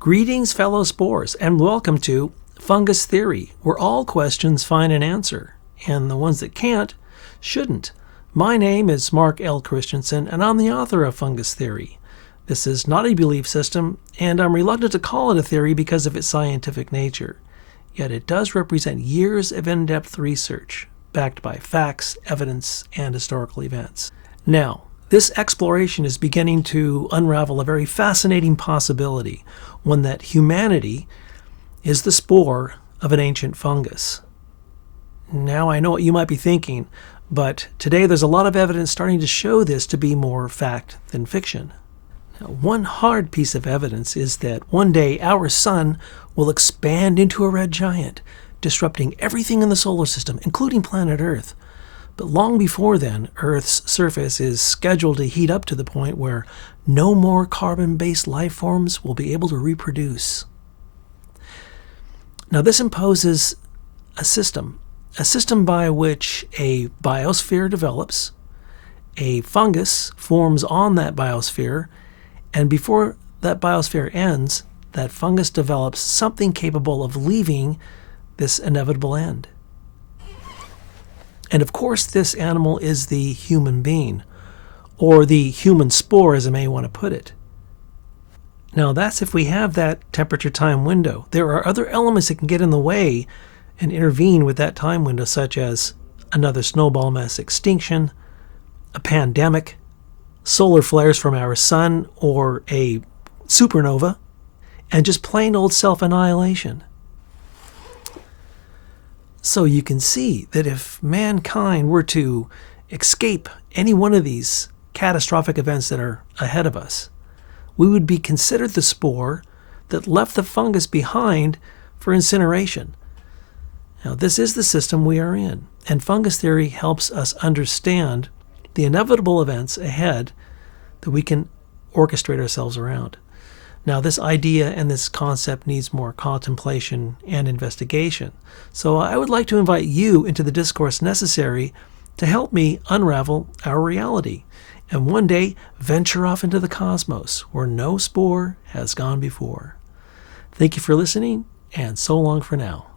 Greetings, fellow spores, and welcome to Fungus Theory, where all questions find an answer, and the ones that can't, shouldn't. My name is Mark L. Christensen, and I'm the author of Fungus Theory. This is not a belief system, and I'm reluctant to call it a theory because of its scientific nature. Yet it does represent years of in-depth research, backed by facts, evidence, and historical events. Now, this exploration is beginning to unravel a very fascinating possibility, one that humanity is the spore of an ancient fungus. Now, I know what you might be thinking, but today there's a lot of evidence starting to show this to be more fact than fiction. Now, one hard piece of evidence is that one day our sun will expand into a red giant, disrupting everything in the solar system, including planet Earth. But long before then, Earth's surface is scheduled to heat up to the point where no more carbon-based life forms will be able to reproduce. Now, this imposes a system by which a biosphere develops, a fungus forms on that biosphere, and before that biosphere ends, that fungus develops something capable of leaving this inevitable end. And of course, this animal is the human being, or the human spore, as I may want to put it. Now, that's if we have that temperature time window. There are other elements that can get in the way and intervene with that time window, such as another snowball mass extinction, a pandemic, solar flares from our sun, or a supernova, and just plain old self-annihilation. So you can see that if mankind were to escape any one of these catastrophic events that are ahead of us, we would be considered the spore that left the fungus behind for incineration. Now, this is the system we are in, and fungus theory helps us understand the inevitable events ahead that we can orchestrate ourselves around. Now, this idea and this concept needs more contemplation and investigation. So I would like to invite you into the discourse necessary to help me unravel our reality and one day venture off into the cosmos where no spore has gone before. Thank you for listening, and so long for now.